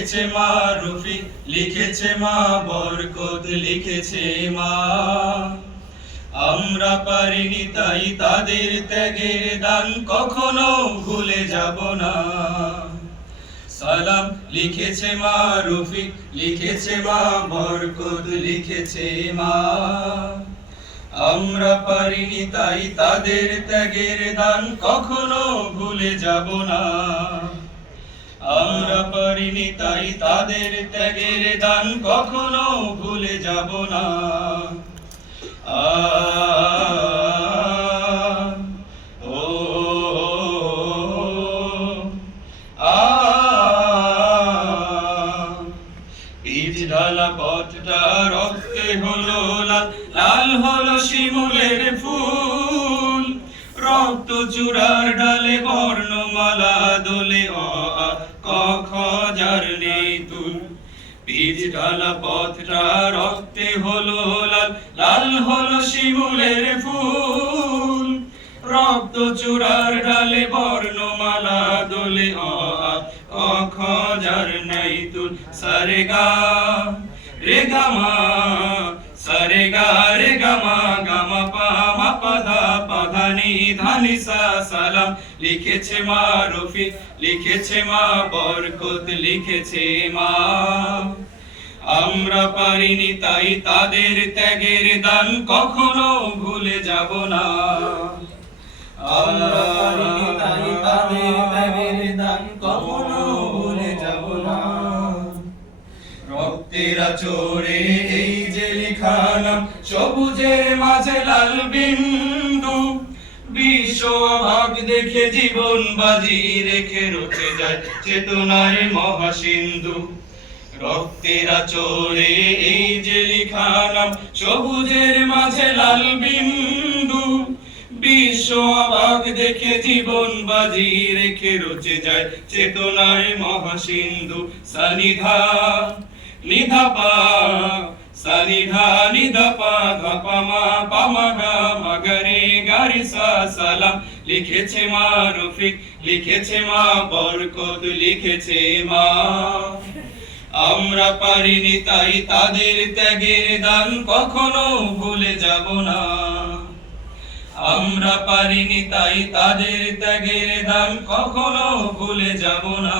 লিখেছে মা রফিক, লিখেছে মা বরকত, লিখেছে মা। আমরা পারিনি তাই তাদের ত্যাগের দান কখনো ভুলে যাব না। সালাম লিখেছে মা রফিক, লিখেছে মা বরকত, লিখেছে মা। আমরা পারিনি তাই তাদের ত্যাগের দান কখনো ভুলে যাব না। আমরা পারিনি তাই তাদের ত্যাগের দান কখনো ভুলে যাব না। ঢালা পথটা রক্তে হলো লাল, লাল হলো শিমুলের ফুল। রক্ত চূড়ার ডালে বর্ণমালা দোলে, অ আ ক খ যার নেই তুল। পিচ ঢালা পথটা রক্তে হলো লাল, লাল হলো শিমুলের ফুল। রক্ত চূড়ার ডালে বর্ণমালা দোলে, অ আ ক খ যার নাই তুল। সারে গা রে গা মা, সারে গা রে গা মা, গা মা পা মা পা ধা পা ধা নি ধা নি সা। সালাম লিখেছে মা রফিক, লিখেছে মা বরকত, লিখেছে মা। আমরা পারিনি তাই তাদের ত্যাগের দান কখনো ভুলে যাব না। আমরা পারিনি তাই তাদের ত্যাগের দান কখনো ভুলে যাব না। রক্তের আঁচড়ে এই যে লেখা নাম, সবুজের মাঝে লাল বিন্দু। বিশ্ব অভাগ দেখে জীবন বাজি রেখে রচে যায় চেতনার মহাসিন্ধু। রক্তের আঁচড়ে এই যে লেখা নাম, সবুজের মাঝে লাল বিন্দু। বিশ্ব অবাক দেখে জীবন বাজি রেখে রচে যায় চেতনার মহাসিন্ধু। সানিধা নিধা পা, সানিধা নিধা পা, ধা পা মা পা মা গা মা গা রে গা রে সা। সালাম লিখেছে মা রফিক, লিখেছে মা বরকত, লিখেছে মা। আমরা পারিনি তাই তাদের ত্যাগের দান কখনো ভুলে যাব না। আমরা পারিনি তাই তাদের ত্যাগের দান কখনো ভুলে যাব না।